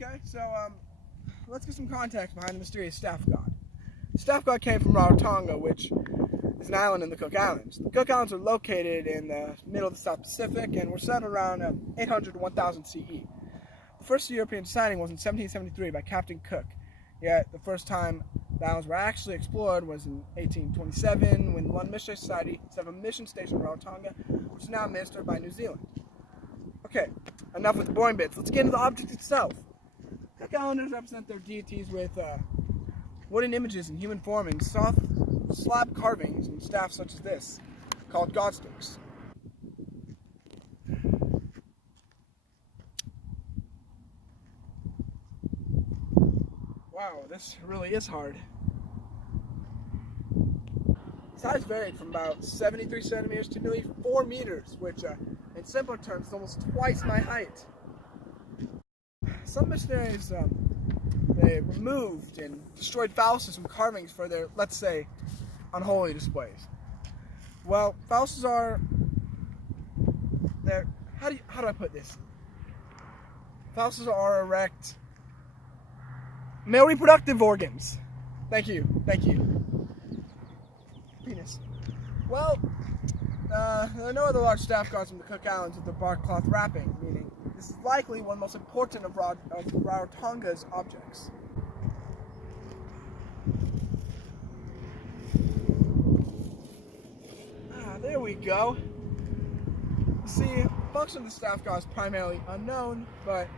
Okay, so let's get some context behind the mysterious staff god. The staff god came from Rarotonga, which is an island in the Cook Islands. The Cook Islands are located in the middle of the South Pacific and were settled around 800 to 1000 CE. The first European sighting was in 1773 by Captain Cook, yet the first time the islands were actually explored was in 1827 when the London Missionary Society set up a mission station in Rarotonga, which is now administered by New Zealand. Okay, enough with the boring bits. Let's get into the object itself. Cook Islanders represent their deities with wooden images in human form and soft slab carvings and staffs such as this, called godsticks. Wow, this really is hard. Size varied from about 73 centimeters to nearly 4 meters, which in simpler terms is almost twice my height. Some missionaries they removed and destroyed phalluses from carvings for their, let's say, unholy displays. Well, phalluses are how do I put this? Phalluses are erect male reproductive organs. Thank you. Penis. Well, there are no other large staff gods from the Cook Islands with the bark cloth wrapping, meaning this is likely one of the most important of Rarotonga's objects. There we go. See, the function of the staff god is primarily unknown, but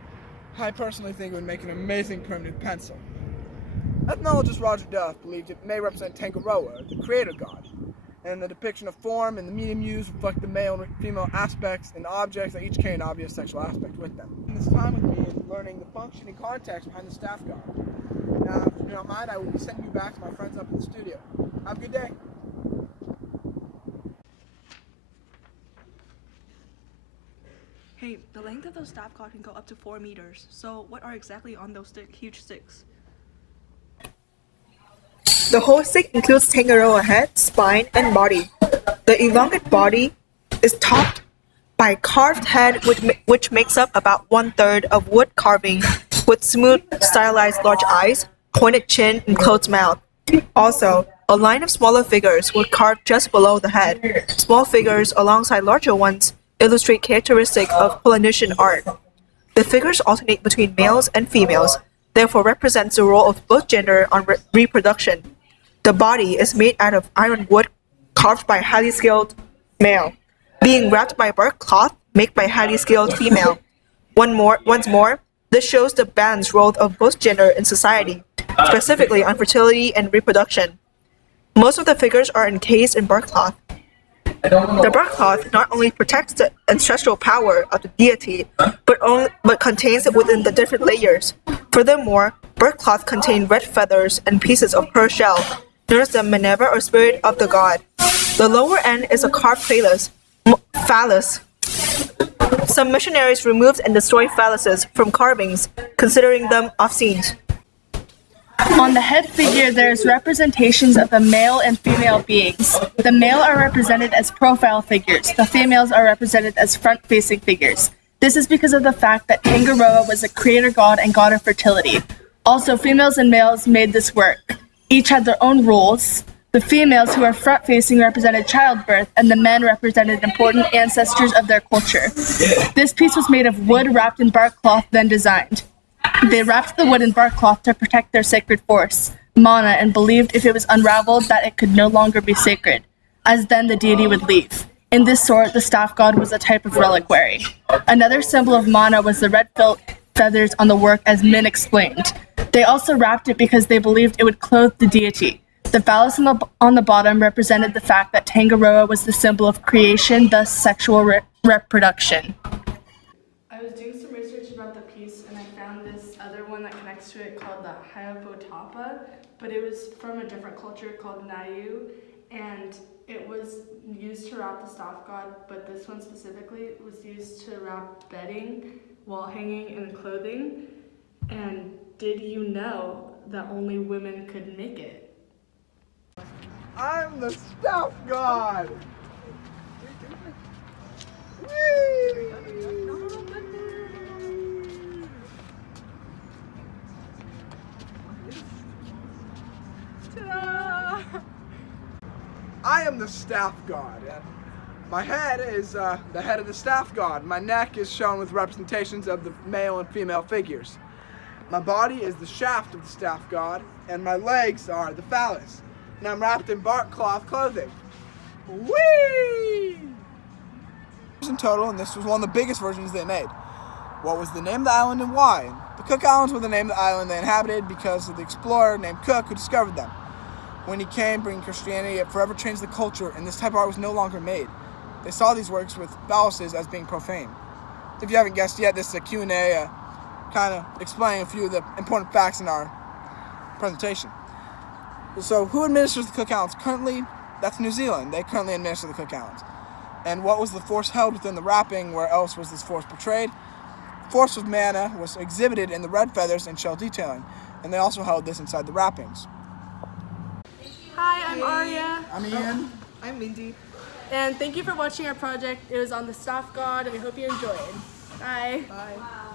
I personally think it would make an amazing primitive pencil. Ethnologist Roger Duff believed it may represent Tangaroa, the creator god, and the depiction of form and the medium used reflect the male and female aspects and objects that each carry an obvious sexual aspect with them. And this time with me is learning the function and context behind the staff god. Now, if you do not mind, I will be sending you back to my friends up in the studio. Have a good day. Hey, the length of those staff god can go up to 4 meters, so what are exactly on those huge sticks? The whole stick includes Tangaroa head, spine, and body. The elongated body is topped by a carved head which makes up about 1/3 of wood carving with smooth, stylized large eyes, pointed chin, and closed mouth. Also, a line of smaller figures were carved just below the head. Small figures alongside larger ones illustrate characteristics of Polynesian art. The figures alternate between males and females, therefore represents the role of both gender on reproduction. The body is made out of iron wood carved by a highly skilled male, being wrapped by bark cloth made by a highly skilled female. Once more, this shows the balanced role of both gender in society, specifically on fertility and reproduction. Most of the figures are encased in bark cloth. The bark cloth not only protects the ancestral power of the deity, but contains it within the different layers. Furthermore, bark cloth contain red feathers and pieces of pearl shell, known as the Minerva or spirit of the god. The lower end is a carved phallus. Some missionaries removed and destroyed phalluses from carvings, considering them obscene. On the head figure, there's representations of the male and female beings. The male are represented as profile figures. The females are represented as front-facing figures. This is because of the fact that Tangaroa was a creator god and god of fertility. Also, females and males made this work. Each had their own roles. The females, who are front-facing, represented childbirth, and the men represented important ancestors of their culture. This piece was made of wood wrapped in bark cloth, then designed. They wrapped the wood in bark cloth to protect their sacred force, mana, and believed if it was unraveled that it could no longer be sacred, as then the deity would leave. In this sort, the staff god was a type of reliquary. Another symbol of mana was the red feathers on the work, as Min explained. They also wrapped it because they believed it would clothe the deity. The phallus on the bottom represented the fact that Tangaroa was the symbol of creation, thus sexual reproduction. I was doing some research about the piece and I found this other one that connects to it called the Hayabotapa, but it was from a different culture called Nayu, and it was used to wrap the staff god, but this one specifically was used to wrap bedding while hanging in clothing. And did you know that only women could make it? I'm the staff god! Whee! I am the staff god. And my head is the head of the staff god. My neck is shown with representations of the male and female figures. My body is the shaft of the staff god, and my legs are the phallus. And I'm wrapped in bark cloth clothing. Whee! In total, and this was one of the biggest versions they made. What was the name of the island and why? The Cook Islands were the name of the island they inhabited because of the explorer named Cook who discovered them. When he came, bringing Christianity, it forever changed the culture, and this type of art was no longer made. They saw these works with phalluses as being profane. If you haven't guessed yet, this is a Q&A, kind of explaining a few of the important facts in our presentation. So, who administers the Cook Islands currently? That's New Zealand. They currently administer the Cook Islands. And what was the force held within the wrapping? Where else was this force portrayed? The force of mana was exhibited in the red feathers and shell detailing, and they also held this inside the wrappings. Hi, I'm Aria, I'm Ian. I'm Mindy. and thank you for watching our project. It was on the staff god, and we hope you enjoyed. Bye. Bye.